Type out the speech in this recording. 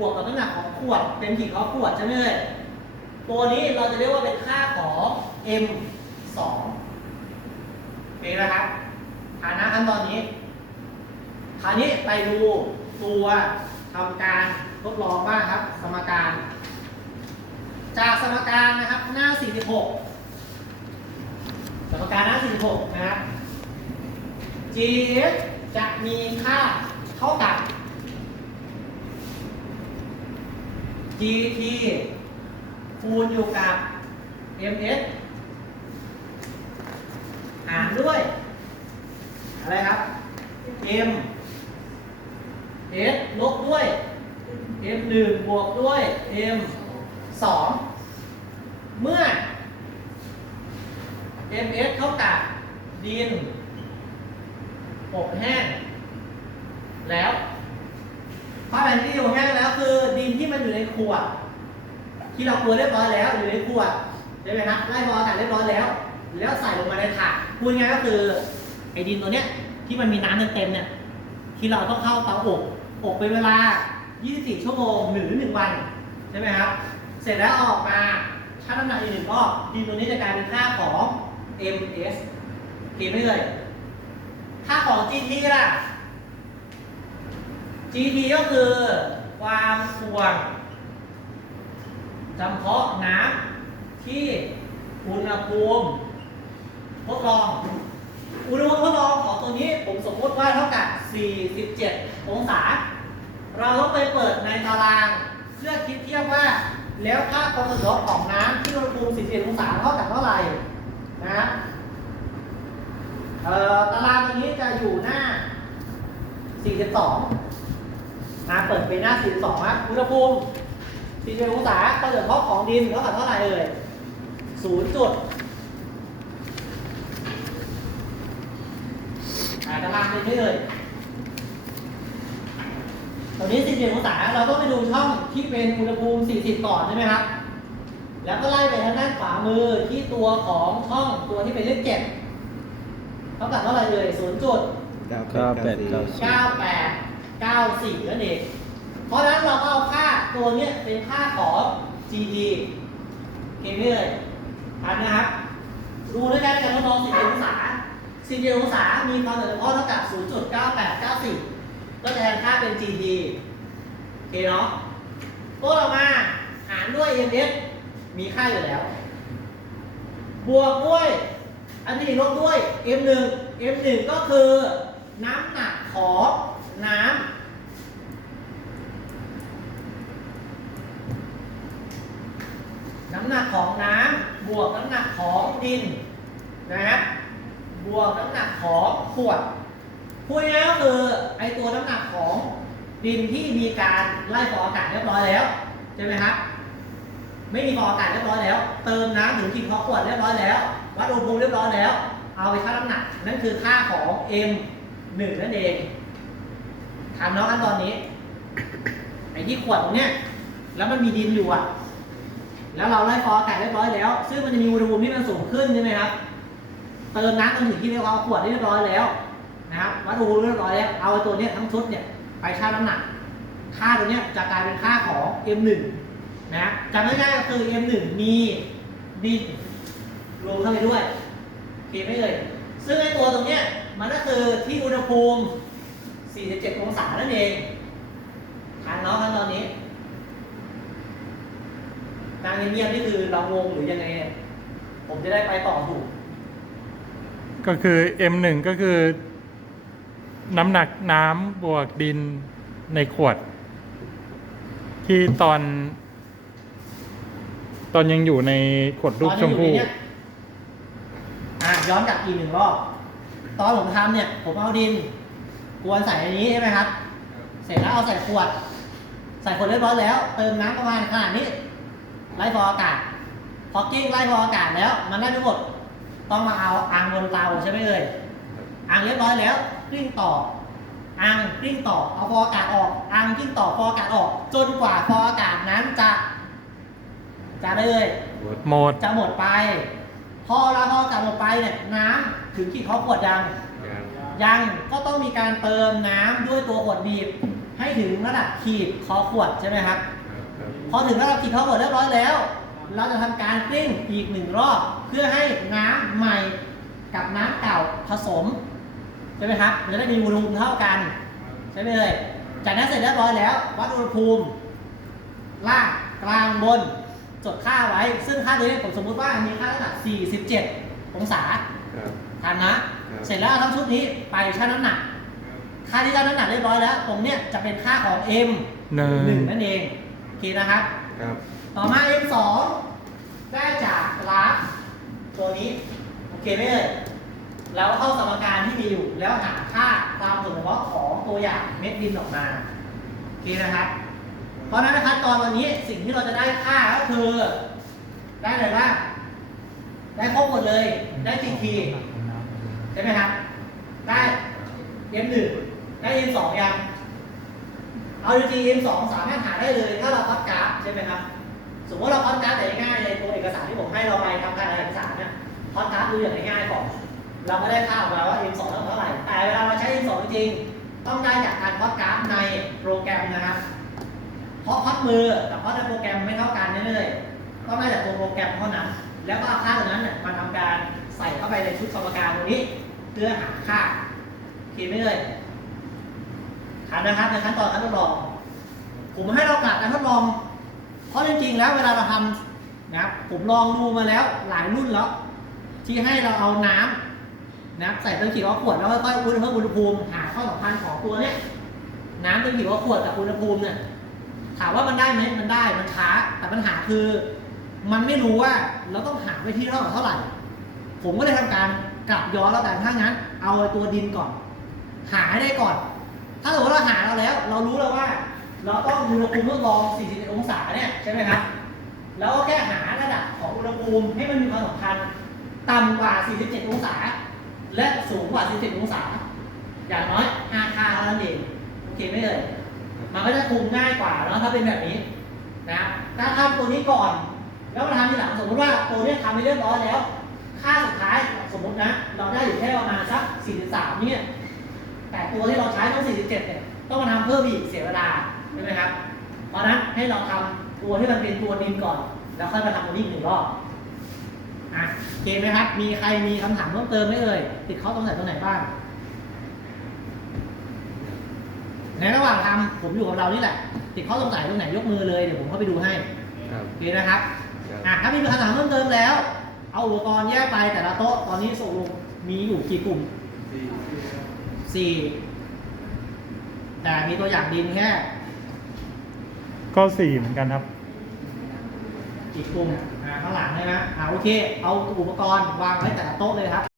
บวกกับน้ำหนักของขวด เป็นขีดของขวดใช่ไหมเอ่ยตัวนี้เราจะเรียกว่าเป็นค่าของ m 2เป็นนะครับฐานะขั้นตอนนี้ คราวนี้ไปดูตัวทำการทดลองบ้างครับ สมการ จากสมการนะครับหน้า 46 สมการหน้า 46 นะครับ g จะมีค่าเท่ากับ gt คูณอยู่กับ ms หารด้วย อะไรครับ m s ลบด้วย m 1บวกด้วย m 2เมื่อ ms เท่ากับดินอบแห้งแล้วพอแผนที่อบ มันอยู่ในขวด ที่เรากลัวเรียบร้อยแล้วอยู่ในขวดใช่ไหมครับไล่พออากาศเรียบร้อยแล้ว แล้วใส่ลงมาในถาดพูดง่ายก็คือไอ้ดินตัวเนี้ยที่มันมีน้ำเต็มๆเนี่ยที่เราต้องเข้าเตาอบอบเป็นเวลา 24 ชั่วโมงหรือ1วันใช่ไหมครับ เสร็จแล้วออกมาชั่งน้ำหนักอีกหนึ่งรอบดินตัวนี้จะกลายเป็นค่าของ ms เห็นไหมเลย ค่าของ gt ล่ะ gt ก็คือ วามถ่วงจำเพาะน้ำที่อุณหภูมิทดลอง อุณหภูมิทดลองของตัวนี้ผมสมมติว่าเท่ากับ 47 องศา เราต้องไปเปิดในตารางเพื่อคิดเทียบว่า แล้วค่าความร้อนของน้ำที่อุณหภูมิ 47 องศาเท่ากับเท่าไหร่นะเออตารางตัวนี้จะอยู่หน้า 42 นะเปิดเป็นหน้า42นะอุณหภูมิ47องศาก็เหลือเพาะของดินเท่ากับเท่าไหร่เอ่ย0จุดอ่าตารางเป็นไม่เลยตอนนี้40องศาเราต้องไปดูช่องที่เป็นอุณหภูมิ 40 ก่อนใช่ไหมครับ แล้วก็ไล่ไปทางด้านขวามือที่ตัวของช่องตัวที่เป็นเลขเจ็ดเท่ากับเท่าไหร่เลย0จุดเก้าเก้าแปดเก้า98 94นั่นเอง เพราะฉะนั้นเราก็เอาค่าตัวเนี้ยเป็นค่าของ GD เห็นไหมเลยทันนะครับ ดูด้วยกันการทดลอง40องศา40องศา มีความเหนือเฉพาะเท่ากับ 0.9894 ก็จะแทนค่าเป็น GD โอเคเนาะตัวเรามาหารด้วย ms มีค่าอยู่แล้ว บวกด้วย อันนี้ลบด้วย m1 m1 ก็คือน้ำหนักของ น้ำ น้ำหนักของน้ำบวกน้ำหนักของดินนะฮะบวกน้ำหนักของขวดพูดง่ายก็คือไอตัวน้ำหนักของดินที่มีการไล่ฟองอากาศเรียบร้อยแล้วใช่ไหมครับ ไม่มีฟองอากาศเรียบร้อยแล้ว เติมน้ำถึงขีดพอขวดเรียบร้อยแล้ววัดอุณหภูมิเรียบร้อยแล้ว เอาไปชั่งน้ำหนักนั่นคือค่าของ m 1นั่นเอง ทำเนาะขั้นตอนนี้ ไอ้ที่ขวดตรงเนี้ย แล้วมันมีดินอยู่อะ แล้วเราไล่ฟองอากาศเรียบร้อยแล้ว ซึ่งมันจะมีอุณหภูมิที่มันสูงขึ้นใช่ไหมครับ เติมน้ำจนถึงที่เรียกว่าขวดเรียบร้อยแล้วนะครับ วัดอุณหภูมิเรียบร้อยแล้ว เอาตัวเนี้ยทั้งชุดเนี่ยไปชั่งน้ำหนัก ค่าตัวเนี้ยจะกลายเป็นค่าของ M1 นะจำง่ายๆก็คือ M1 มีดินรวมเข้าไปด้วยโอเคไหมเลยซึ่งไอ้ตัวตรงเนี้ยมันก็คือที่อุณหภูมิ 47 องศานั่นเองทานเนาะขั้นตอนนี้นางเงียบๆนี่คือเรางงหรือยังไงเนี่ยผมจะได้ไปต่อถูก ก็คือ M1 ก็คือ น้ำหนักน้ำบวกดินในขวด ที่ตอน ตอนยังอยู่ในขวดรูปชมพู่ตอนที่อยู่ในเนี่ย อะย้อนกลับอีกหนึ่งรอบ ตอนผมทำเนี่ย ผมเอาดิน กวนใส่อันนี้ใช่ไหมครับ เสร็จแล้วเอาใส่ขวด ใส่ขวดเรียบร้อยแล้ว เติมน้ำประมาณขนาดนี้ ไล่ฟองอากาศ พอกิ้งไล่ฟองอากาศแล้ว มันได้ทั้งหมด ต้องมาเอาอ่างบนเตาใช่ไหมเอ่ยอ่างเรียบร้อยแล้วกลิ้งต่ออ่างกลิ้งต่อ เอาฟองอากาศออกอ่างกลิ้งต่อฟองอากาศออก จนกว่าฟองอากาศนั้นจะ จะได้เลยหมด จะหมดไป พอเราพอกลับหมดไปเนี่ยน้ำถึงขีดเขาขวดยัง ยังก็ต้องมีการเติมน้ำด้วยตัวขวดบีบ ให้ถึงระดับขีดคอขวดใช่ไหมครับครับ พอถึงระดับขีดคอขวดเรียบร้อยแล้ว เราจะทำการกลิ้งอีกหนึ่งรอบ เพื่อให้น้ำใหม่กับน้ำเก่าผสมใช่ไหมครับมันจะได้มีอุณหภูมิเท่ากันใช่ไหมเลยจากนั้นเสร็จเรียบร้อยแล้ววัดอุณหภูมิล่างกลางบนจดค่าไว้ ซึ่งค่าตัวนี้ผมสมมุติว่ามีค่าน้ำหนัก47 องศา ครับทันนะ ครับ เสร็จแล้วเอาทั้งชุดนี้ไปชั่งน้ำหนัก ค่าที่ชั่งน้ำหนักเรียบร้อยแล้ว ตรงเนี้ยจะเป็นค่าของ M หนึ่งหนึ่งนั่นเองโอเคนะครับ ครับต่อมา M สองได้จากกราฟตัวนี้ โอเคไหมเอ่ยแล้วเข้าสมการที่มีอยู่ แล้วหาค่าความส่วนเฉพาะของตัวอย่างเม็ดดินออกมาโอเคนะครับ เพราะฉะนั้นนะครับตอนวันนี้สิ่งที่เราจะได้ค่าก็คือ ได้เลยว่า ได้ครบหมดเลย ได้ GT ใช่ไหมครับ ได้เอ็มหนึ่งได้เอ็มสองยัง เอาจริงเอ็มสองสามารถหาได้เลย ถ้าเราพัดกราฟใช่ไหมครับ สมมติว่าเราพัดกราฟแต่ง่ายๆเลยตัวเอกสารที่ผมให้เราไปทำการเอกสารเนี่ยพัดกราฟดูอย่างง่ายๆก่อน เราก็ได้ค่าออกมาว่า M2 เท่าไหร่ แต่เวลาเราใช้ M2 จริงๆต้องได้จากการพัดกราฟในโปรแกรมนะครับ เพราะพัดมือกับพัดในโปรแกรมไม่เท่ากันเลยๆต้องได้จากตัวโปรแกรมเท่านั้น แล้วก็เอาค่าตรงนั้นเนี่ยมาทำการใส่เข้าไปในชุดสมการตรงนี้ เพื่อหาค่าโอเคไหมเลยถามนะครับในขั้นตอนการทดลอง ผมให้เรากลับการทดลอง เพราะจริงๆแล้วเวลาเราทำนะครับผมลองดูมาแล้วหลายรุ่นแล้ว ที่ให้เราเอาน้ำนะครับใส่เป็นขีดว่าขวดแล้วค่อยๆอุณหภูมิอุณหภูมิหาข้อสัมพันธ์ของตัวเนี้ยน้ำเป็นขีดว่าขวดกับอุณหภูมิเนี่ยถามว่ามันได้ไหมมันได้มันช้าแต่ปัญหาคือ มันไม่รู้ว่าเราต้องหาไปที่เท่ากับเท่าไหร่ ผมก็เลยทำการกลับย้อนแล้วกันถ้างั้น เอาไอ้ตัวดินก่อน หาได้ก่อน ถ้าสมมติเราหาเราแล้ว เรารู้แล้วว่า เราต้องอุณหภูมิทดลอง 41 องศาเนี่ยใช่ไหมครับแล้วก็แค่หาระดับของอุณหภูมิให้มันมีความสำคัญต่ำกว่า 47 องศา และสูงกว่า 47 องศา อย่างน้อย5ค่าเท่านั้นเองโอเคไหมเอ่ยมันก็จะคุมง่ายกว่าเนาะถ้าเป็นแบบนี้นะถ้าทำตัวนี้ก่อน แล้วมาทำทีหลังสมมติว่าตัวเนี้ยทำไปเรียบร้อยแล้ว ค่าสุดท้ายสมมตินะ เราได้อยู่แค่ประมาณสัก 43 เนี่ย แต่ตัวที่เราใช้ต้อง 47 เนี่ยต้องมาทำเพิ่มอีกเสียเวลาใช่ไหมครับ เพราะฉะนั้นให้เราทำตัวที่มันเป็นตัวดินก่อน แล้วค่อยมาทำตัวนี้อีกหนึ่งรอบอะโอเคไหมครับ มีใครมีคำถามเพิ่มเติมไหมเอ่ยติดข้อสงสัยตรงไหนบ้างในระหว่างทำผมอยู่กับเรานี่แหละ ติดข้อสงสัยตรงไหนยกมือเลยเดี๋ยวผมเข้าไปดูให้ครับโอเคนะครับครับ อะถ้ามีคำถามเพิ่มเติมแล้ว เอาอุปกรณ์แยกไปแต่ละโต๊ะตอนนี้ส่งลงมีอยู่กี่กลุ่มสี่แต่มีตัวอย่างดินแค่ก็สี่เหมือนกันครับกี่กลุ่มอ่าข้างหลังใช่ไหมอ่าโอเค เอาอุปกรณ์วางไว้แต่ละโต๊ะเลยครับ